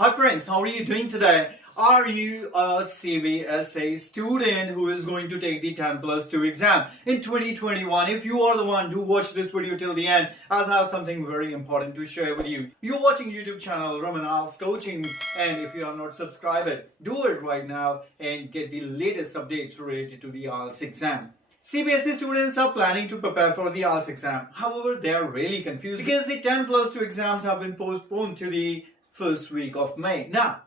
Hi friends, how are you doing today? Are you a CBSE student who is going to take the 10+2 exam in 2021? If you are the one who watched this video till the end, I have something very important to share with you. You're watching YouTube channel Raman IELTS Coaching, and if you are not subscribed, do it right now and get the latest updates related to the IELTS exam. CBSE students are planning to prepare for the IELTS exam. However, they are really confused because the 10+2 exams have been postponed to the first week of May. Now,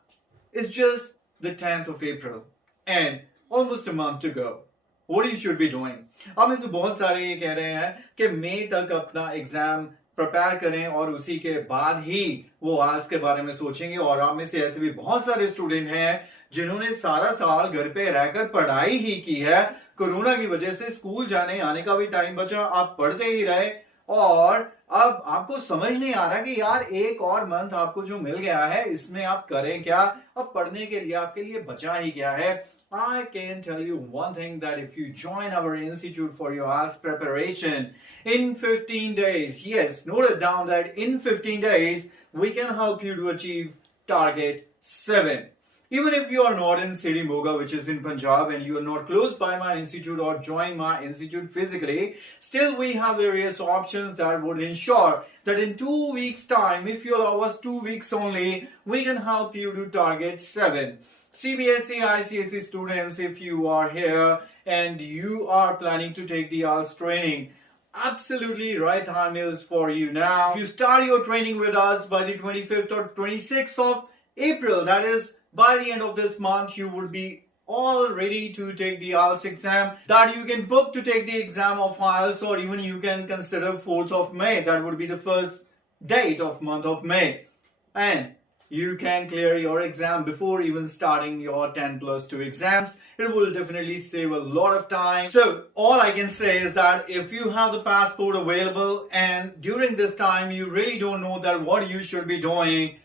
it's just the 10th of April and almost a month to go. What you should be doing? अब में से बहुत सारे ये कह रहे हैं कि मई तक अपना एग्जाम प्रिपेयर करें और उसी के बाद ही वो IELTS के बारे में सोचेंगे। और आप में से ऐसे भी बहुत सारे स्टूडेंट हैं जिन्होंने सारा साल घर पे रहकर पढ़ाई ही की है। कोरोना की वजह से स्कूल जाने आने का भी टाइम बचा, आप पढ़ते ही रहे और अब आपको समझ नहीं आ रहा कि यार एक और मंथ आपको जो मिल गया है इसमें आप करें क्या, अब पढ़ने के लिए आपके लिए बचा ही क्या है। I can tell you one thing, that if you join our institute for your IELTS preparation in 15 days, yes, note it down that in 15 days we can help you to achieve target 7. Even if you are not in city Moga, which is in Punjab, and you are not close by my institute or join my institute physically, still we have various options that would ensure that in 2 weeks time, if you allow us 2 weeks only, we can help you to target 7. CBSE, ICSE students, if you are here and you are planning to take the IELTS training, absolutely right time is for you now. If you start your training with us by the 25th or 26th of April, that is by the end of this month, you would be all ready to take the IELTS exam, that you can book to take the exam of IELTS, or even you can consider 4th of May. That would be the first date of month of May. And you can clear your exam before even starting your 10+2 exams. It will definitely save a lot of time. So all I can say is that if you have the passport available and during this time you really don't know that what you should be doing,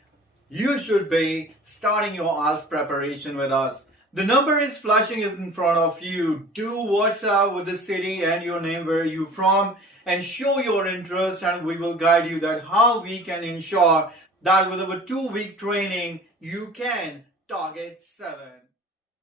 you should be starting your IELTS preparation with us. The number is flashing in front of you. Do WhatsApp with the city and your name, where you're from, and show your interest, and we will guide you that how we can ensure that with our 2-week training, you can target 7.